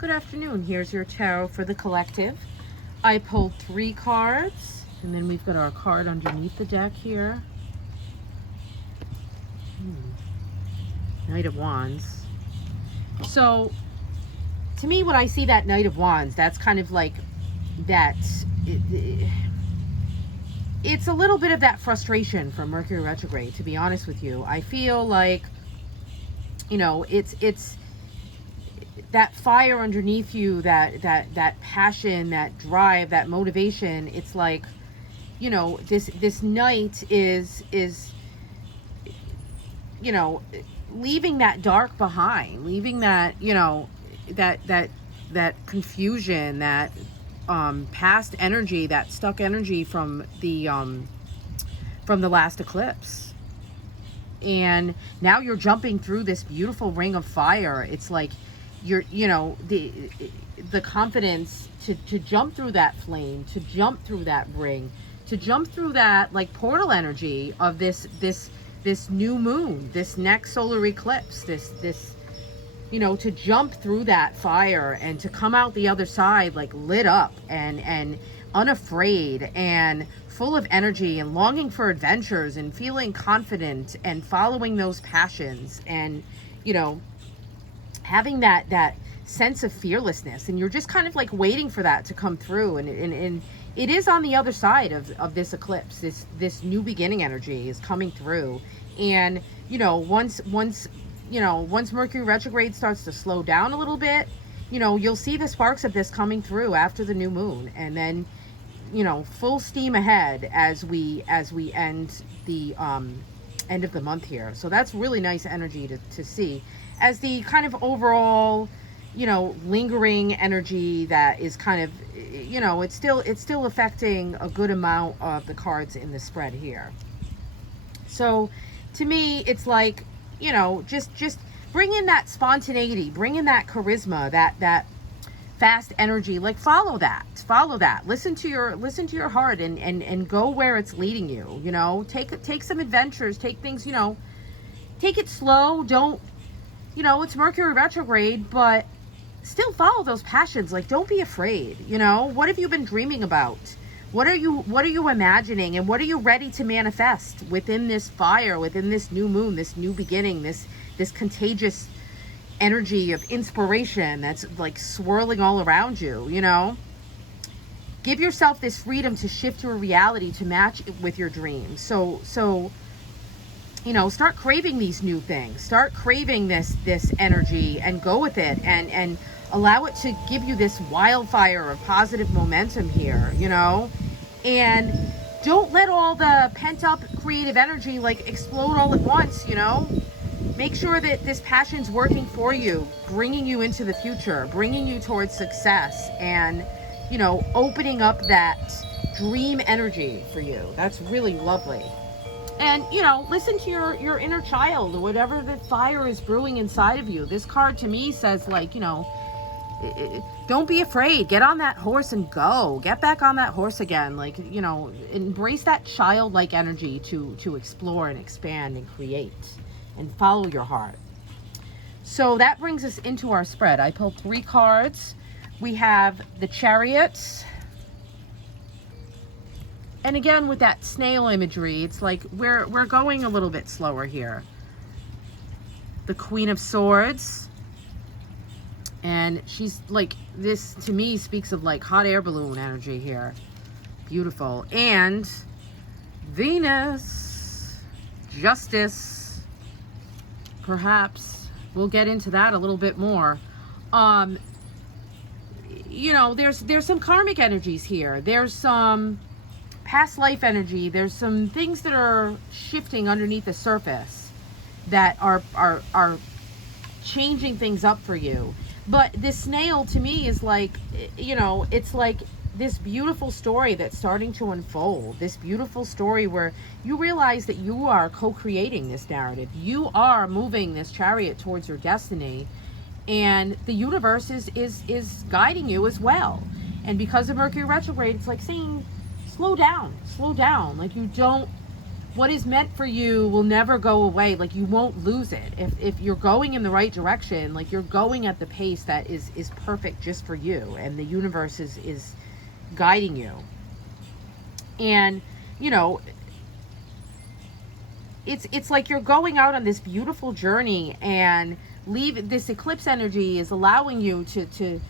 Good afternoon. Here's your tarot for the collective. I pulled 3 cards, and then we've got our card underneath the deck here. Knight of Wands. So, to me, when I see that Knight of Wands, that's kind of like that. It's a little bit of that frustration from Mercury retrograde, to be honest with you. I feel like, it's that fire underneath you, that passion, that drive, that motivation. It's like, this knight is leaving that dark behind, leaving that, that confusion, that past energy, that stuck energy from the last eclipse. And now you're jumping through this beautiful ring of fire. It's like you're, the confidence to jump through that flame, to jump through that ring, to jump through that like portal energy of this new moon, this next solar eclipse, this to jump through that fire and to come out the other side like lit up and unafraid and full of energy and longing for adventures and feeling confident and following those passions and having that sense of fearlessness. And you're just kind of like waiting for that to come through, and it is on the other side of this eclipse. This new beginning energy is coming through. And once Mercury retrograde starts to slow down a little bit, you'll see the sparks of this coming through after the new moon, and then full steam ahead as we end the end of the month here. So that's really nice energy to see as the kind of overall lingering energy that is kind of it's still affecting a good amount of the cards in the spread here. So to me, it's like, just bring in that spontaneity, bring in that charisma, that fast energy. Like follow that. Listen to your heart and go where it's leading you. Take some adventures, take things, take it slow. Don't, it's Mercury retrograde, but still follow those passions. Like, don't be afraid. What have you been dreaming about? What are you imagining, and what are you ready to manifest within this fire, within this new moon, this new beginning, this contagious energy of inspiration that's like swirling all around you? Give yourself this freedom to shift your reality to match it with your dreams. So start craving these new things, start craving this energy, and go with it, and allow it to give you this wildfire of positive momentum here, and don't let all the pent up creative energy like explode all at once. Make sure that this passion's working for you, bringing you into the future, bringing you towards success, and opening up that dream energy for you. That's really lovely. And listen to your inner child, or whatever the fire is brewing inside of you. This card to me says, like, don't be afraid. Get on that horse and go. Get back on that horse again. Like, embrace that childlike energy to explore and expand and create and follow your heart. So that brings us into our spread. I pulled 3 cards. We have the Chariot. And again, with that snail imagery, it's like we're going a little bit slower here. The Queen of Swords. And she's like, this to me speaks of like hot air balloon energy here. Beautiful. And Venus. Justice. Perhaps. We'll get into that a little bit more. There's some karmic energies here. There's some past life energy. There's some things that are shifting underneath the surface that are changing things up for you. But this snail to me is like, it's like this beautiful story that's starting to unfold. This beautiful story where you realize that you are co-creating this narrative. You are moving this chariot towards your destiny, and the universe is guiding you as well. And because of Mercury retrograde, it's like saying, slow down. Like, you don't what is meant for you will never go away. Like, you won't lose it. If you're going in the right direction, like, you're going at the pace that is perfect just for you, and the universe is guiding you. And, you know, it's like you're going out on this beautiful journey, and this eclipse energy is allowing you to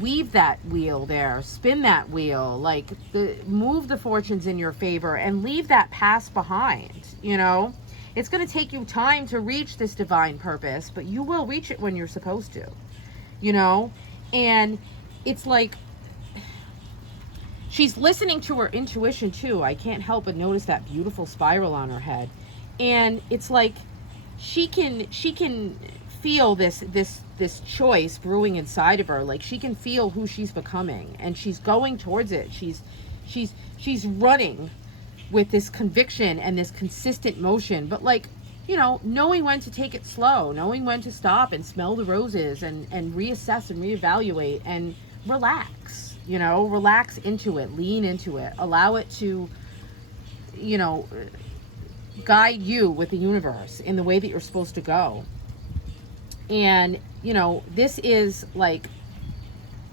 weave that wheel there, spin that wheel, like move the fortunes in your favor and leave that past behind. You know, it's going to take you time to reach this divine purpose, but you will reach it when you're supposed to, you know. And it's like she's listening to her intuition too. I can't help but notice that beautiful spiral on her head. And it's like she can feel this choice brewing inside of her. Like, she can feel who she's becoming, and she's going towards it. She's running with this conviction and this consistent motion, but, like, you know, knowing when to take it slow, knowing when to stop and smell the roses and reassess and reevaluate and relax, you know, relax into it, lean into it, allow it to, you know, guide you with the universe in the way that you're supposed to go. And, you know, this is like,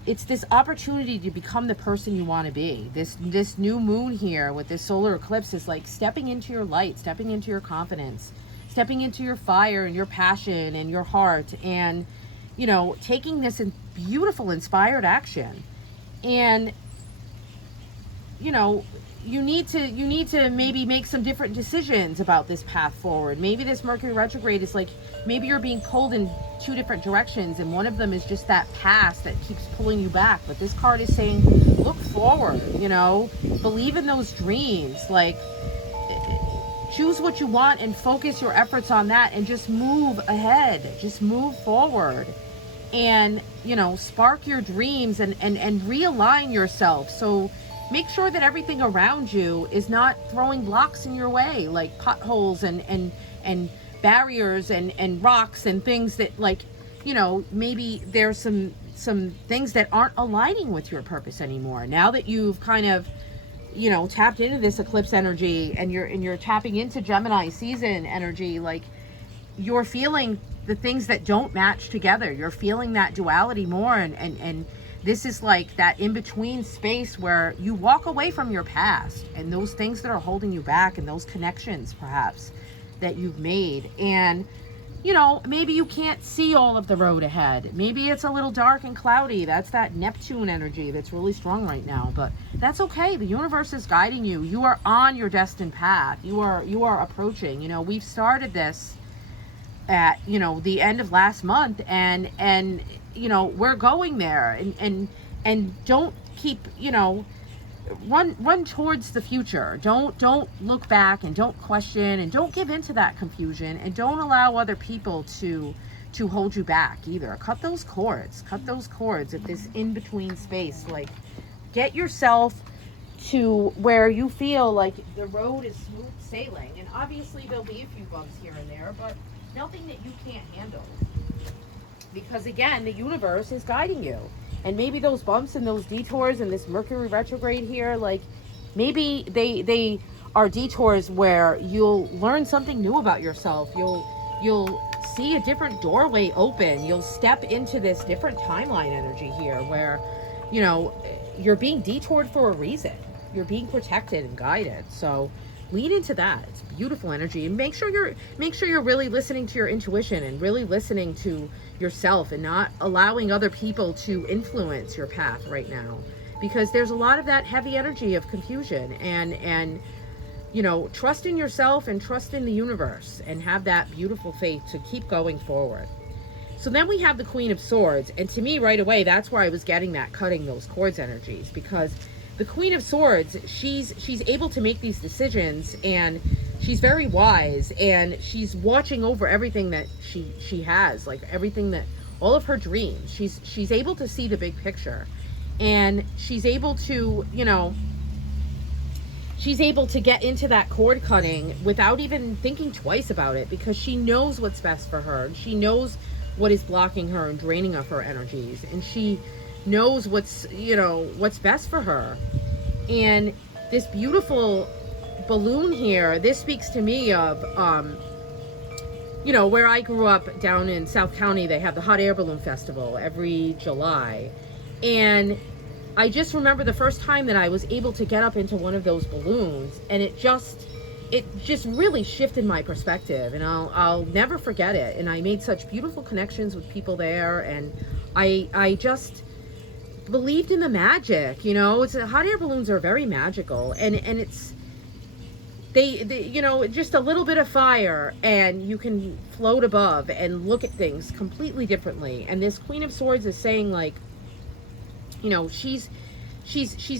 it's this opportunity to become the person you want to be. This new moon here with this solar eclipse is like stepping into your light, stepping into your confidence, stepping into your fire and your passion and your heart, and, you know, taking this beautiful inspired action. And, you know, you need to maybe make some different decisions about this path forward. Maybe this Mercury retrograde is like, maybe you're being pulled in two different directions, and one of them is just that past that keeps pulling you back. But this card is saying, look forward, you know, believe in those dreams, like, choose what you want and focus your efforts on that, and just move ahead, just move forward, and, you know, spark your dreams and realign yourself. So make sure that everything around you is not throwing blocks in your way, like potholes and barriers and rocks and things that, like, you know, maybe there's some things that aren't aligning with your purpose anymore. Now that you've kind of, you know, tapped into this eclipse energy, and you're tapping into Gemini season energy, like, you're feeling the things that don't match together. You're feeling that duality more, and this is like that in-between space where you walk away from your past and those things that are holding you back, and those connections perhaps that you've made. And, you know, maybe you can't see all of the road ahead. Maybe it's a little dark and cloudy. That's that Neptune energy that's really strong right now, but that's okay. The universe is guiding you. You are on your destined path. You are approaching. You know, we've started this at, you know, the end of last month, and you know, we're going there, and don't keep, you know, run towards the future. Don't look back, and don't question, and don't give into that confusion, and don't allow other people to hold you back either. Cut those cords at this in-between space. Like, get yourself to where you feel like the road is smooth sailing, and obviously there'll be a few bumps here and there, but nothing that you can't handle, because again, the universe is guiding you. And maybe those bumps and those detours and this Mercury retrograde here, like, maybe they are detours where you'll learn something new about yourself. You'll see a different doorway open. You'll step into this different timeline energy here where, you know, you're being detoured for a reason. You're being protected and guided. So lean into that. It's beautiful energy, and make sure you're really listening to your intuition and really listening to yourself, and not allowing other people to influence your path right now, because there's a lot of that heavy energy of confusion. And you know, trust in yourself and trust in the universe, and have that beautiful faith to keep going forward. So then we have the Queen of Swords, and to me right away, that's where I was getting that cutting those cords energies, because the Queen of Swords, she's able to make these decisions, and she's very wise, and she's watching over everything that she has, like everything that, all of her dreams. She's able to see the big picture, and she's able to, you know, she's able to get into that cord cutting without even thinking twice about it, because she knows what's best for her. She knows what is blocking her and draining of her energies, and she knows what's, you know, what's best for her. And this beautiful balloon here, this speaks to me of, you know, where I grew up down in South County, they have the Hot Air Balloon Festival every July. And I just remember the first time that I was able to get up into one of those balloons, and it just really shifted my perspective, and I'll never forget it. And I made such beautiful connections with people there, and I just believed in the magic, you know. Hot air balloons are very magical, and it's they you know, just a little bit of fire and you can float above and look at things completely differently. And this Queen of Swords is saying, like, you know, she's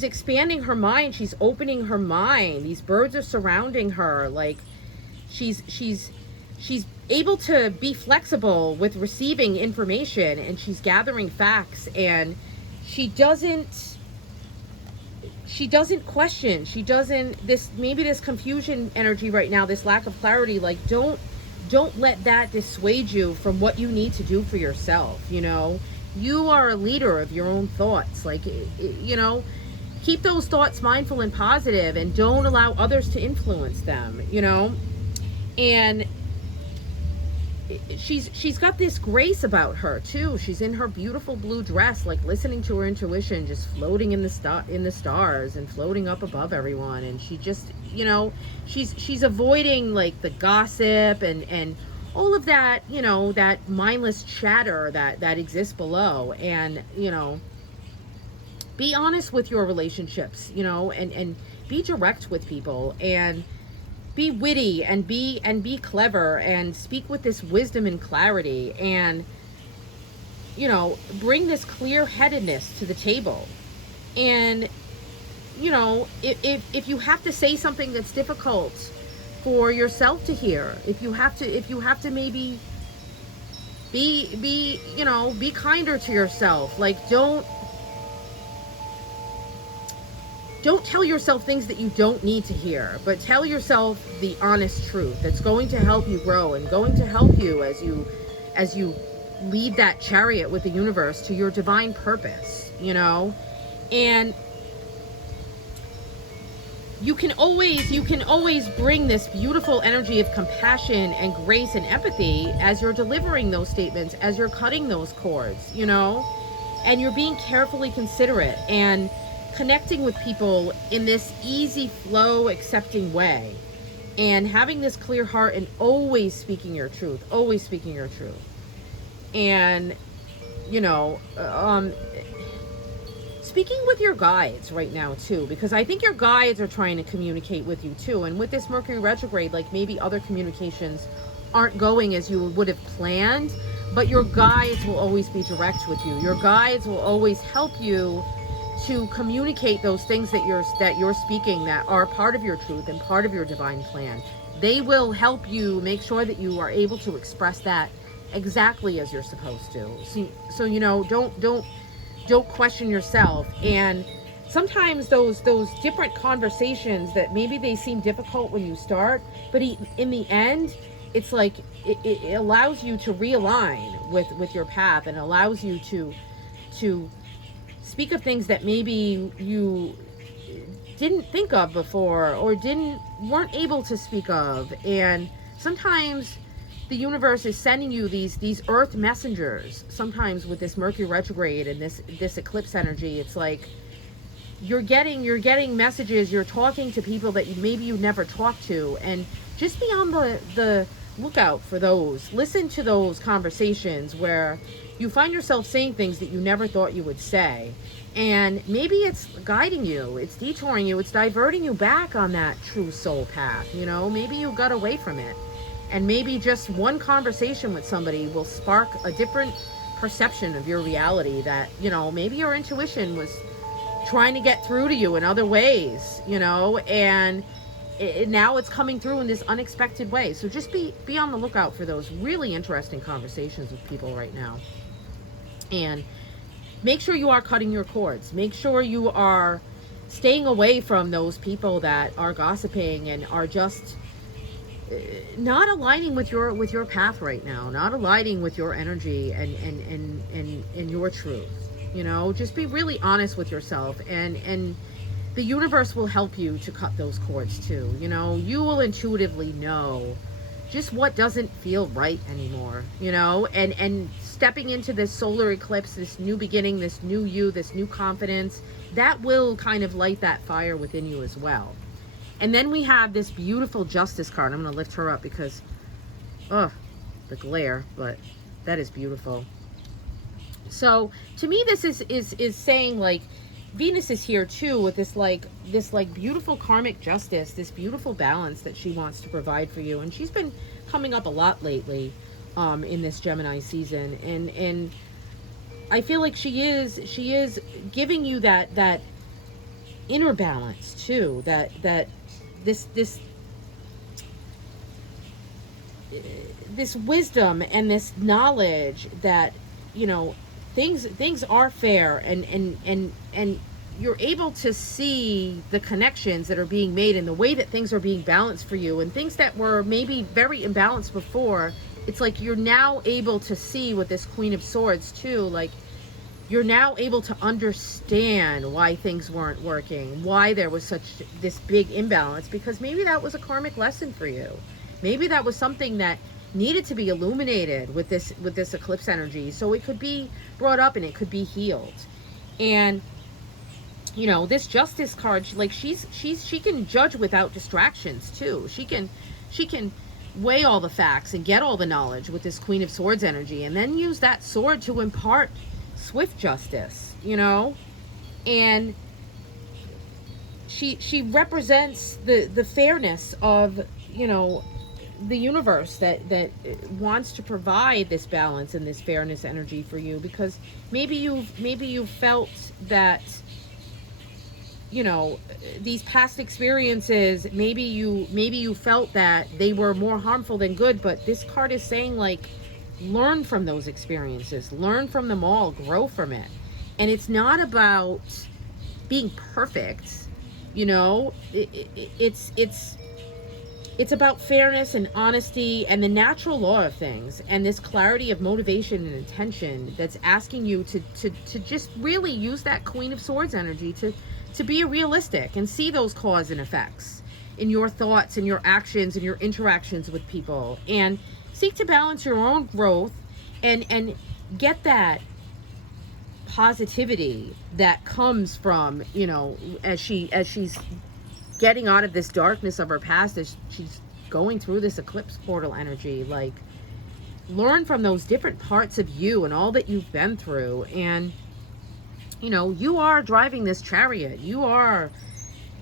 expanding her mind, she's opening her mind. These birds are surrounding her, like she's able to be flexible with receiving information, and she's gathering facts, and she doesn't question, this confusion energy right now, this lack of clarity, like don't let that dissuade you from what you need to do for yourself. You know, you are a leader of your own thoughts. Like, you know, keep those thoughts mindful and positive, and don't allow others to influence them, you know. And she's got this grace about her too. She's in her beautiful blue dress, like listening to her intuition, just floating in the stars and floating up above everyone. And she just, you know, she's avoiding like the gossip and all of that, you know, that mindless chatter that exists below. And, you know, be honest with your relationships, you know, and be direct with people, and be witty, and be clever, and speak with this wisdom and clarity, and, you know, bring this clear-headedness to the table. And, you know, if you have to say something that's difficult for yourself to hear, if you have to maybe be you know, be kinder to yourself. Like, don't tell yourself things that you don't need to hear, but tell yourself the honest truth that's going to help you grow, and going to help you as you lead that chariot with the universe to your divine purpose, you know. And you can always bring this beautiful energy of compassion and grace and empathy as you're delivering those statements, as you're cutting those cords, you know, and you're being carefully considerate and connecting with people in this easy flow, accepting way, and having this clear heart, and always speaking your truth, and, you know, speaking with your guides right now too, because I think your guides are trying to communicate with you too. And with this Mercury retrograde, like, maybe other communications aren't going as you would have planned, but your guides will always be direct with you. Your guides will always help you to communicate those things that you're speaking, that are part of your truth and part of your divine plan. They will help you make sure that you are able to express that exactly as you're supposed to. So you know, don't question yourself. And sometimes those different conversations that maybe they seem difficult when you start, but in the end, it's like it allows you to realign with your path, and allows you to speak of things that maybe you didn't think of before, or weren't able to speak of. And sometimes the universe is sending you these earth messengers. Sometimes with this Mercury retrograde and this eclipse energy, it's like you're getting messages, you're talking to people that maybe you never talked to, and just be on the lookout for those. Listen to those conversations where you find yourself saying things that you never thought you would say, and maybe it's guiding you, it's detouring you, it's diverting you back on that true soul path. You know, maybe you got away from it, and maybe just one conversation with somebody will spark a different perception of your reality, that, you know, maybe your intuition was trying to get through to you in other ways, you know, and now it's coming through in this unexpected way. So just be on the lookout for those really interesting conversations with people right now. And make sure you are cutting your cords. Make sure you are staying away from those people that are gossiping and are just not aligning with your path right now, not aligning with your energy and your truth. You know, just be really honest with yourself, and the universe will help you to cut those cords too. You know, you will intuitively know just what doesn't feel right anymore, you know, and stepping into this solar eclipse, this new beginning, this new you, this new confidence, that will kind of light that fire within you as well. And then we have this beautiful Justice card. I'm going to lift her up because, oh, the glare, but that is beautiful. So to me, this is saying, like, Venus is here too with this beautiful karmic justice, this beautiful balance that she wants to provide for you. And she's been coming up a lot lately in this Gemini season. And I feel like she is giving you that inner balance too, that this wisdom and this knowledge that, you know, things are fair, and you're able to see the connections that are being made and the way that things are being balanced for you, and things that were maybe very imbalanced before. It's like you're now able to see with this Queen of Swords too, like you're now able to understand why things weren't working, why there was such this big imbalance, because maybe that was a karmic lesson for you. Maybe that was something that needed to be illuminated with this eclipse energy, so it could be brought up and it could be healed. And you know, this Justice card, like she can judge without distractions too. She can weigh all the facts and get all the knowledge with this Queen of Swords energy, and then use that sword to impart swift justice, you know. And she represents the fairness of, you know, the universe that wants to provide this balance and this fairness energy for you, because maybe you felt that, you know, these past experiences, maybe you felt that they were more harmful than good, but this card is saying, like, learn from those experiences, learn from them all, grow from it. And it's not about being perfect, you know. It's about fairness and honesty and the natural law of things, and this clarity of motivation and intention that's asking you to just really use that Queen of Swords energy to be realistic and see those cause and effects in your thoughts and your actions and your interactions with people, and seek to balance your own growth and get that positivity that comes from, you know, as she's getting out of this darkness of her past, as she's going through this eclipse portal energy. Like, learn from those different parts of you and all that you've been through. And, you know, you are driving this chariot. You are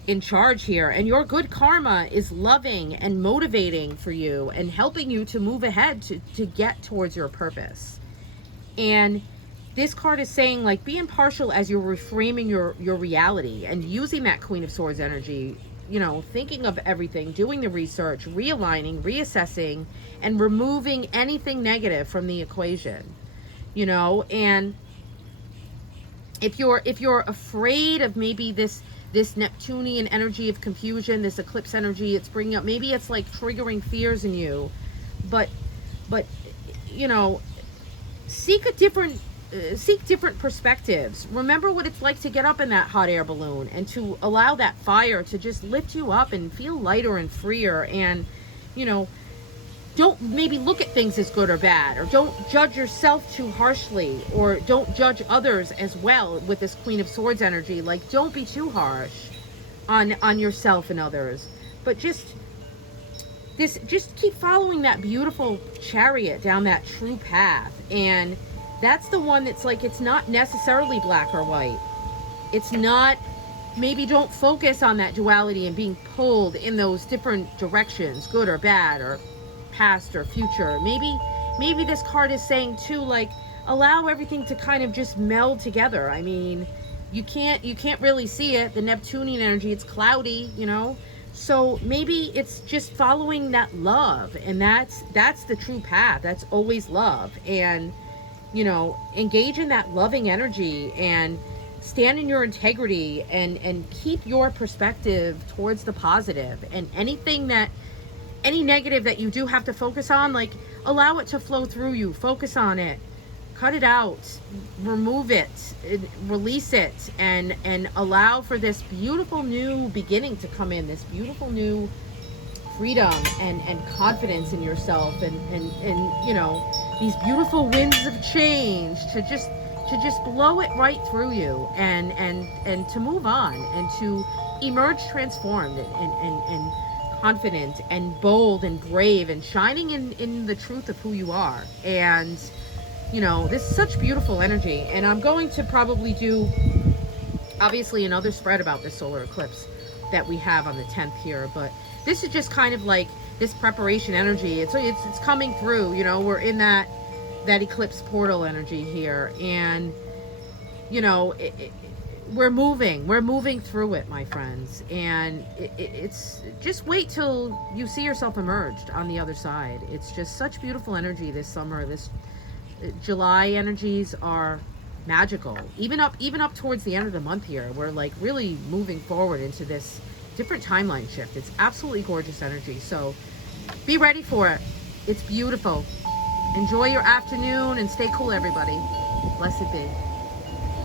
in charge here, and your good karma is loving and motivating for you and helping you to move ahead to get towards your purpose. And this card is saying, like, be impartial as you're reframing your reality and using that Queen of Swords energy, you know, thinking of everything, doing the research, realigning, reassessing, and removing anything negative from the equation, you know. And if you're afraid of maybe this Neptunian energy of confusion, this eclipse energy, it's bringing up, maybe it's like triggering fears in you, but you know, seek different perspectives. Remember what it's like to get up in that hot air balloon and to allow that fire to just lift you up and feel lighter and freer. And, you know, don't maybe look at things as good or bad, or don't judge yourself too harshly, or don't judge others as well with this Queen of Swords energy. Like, don't be too harsh on yourself and others, but just keep following that beautiful chariot down that true path. And that's the one that's like, it's not necessarily black or white. It's not, maybe don't focus on that duality and being pulled in those different directions, good or bad, or past or future. Maybe this card is saying too, like, allow everything to kind of just meld together. I mean, you can't really see it, the Neptunian energy, it's cloudy, you know. So maybe it's just following that love, and that's the true path. That's always love. And, you know, engage in that loving energy and stand in your integrity and keep your perspective towards the positive. And any negative that you do have to focus on, like, allow it to flow through you. Focus on it. cut it out, remove it, release it, and allow for this beautiful new beginning to come in, this beautiful new freedom and confidence in yourself, and you know, these beautiful winds of change to just blow it right through you, and to move on and to emerge transformed and confident and bold and brave and shining in the truth of who you are. And you know, this is such beautiful energy. And I'm going to probably do obviously another spread about this solar eclipse that we have on the 10th here, but this is just kind of like this preparation energy. It's coming through, you know, we're in that eclipse portal energy here, and you know, we're moving through it, my friends. And it's just wait till you see yourself emerged on the other side. It's just such beautiful energy this summer. This July energies are magical. Even up towards the end of the month here, we're like really moving forward into this different timeline shift. It's absolutely gorgeous energy. So be ready for it. It's beautiful. Enjoy your afternoon and stay cool, everybody. Blessed be.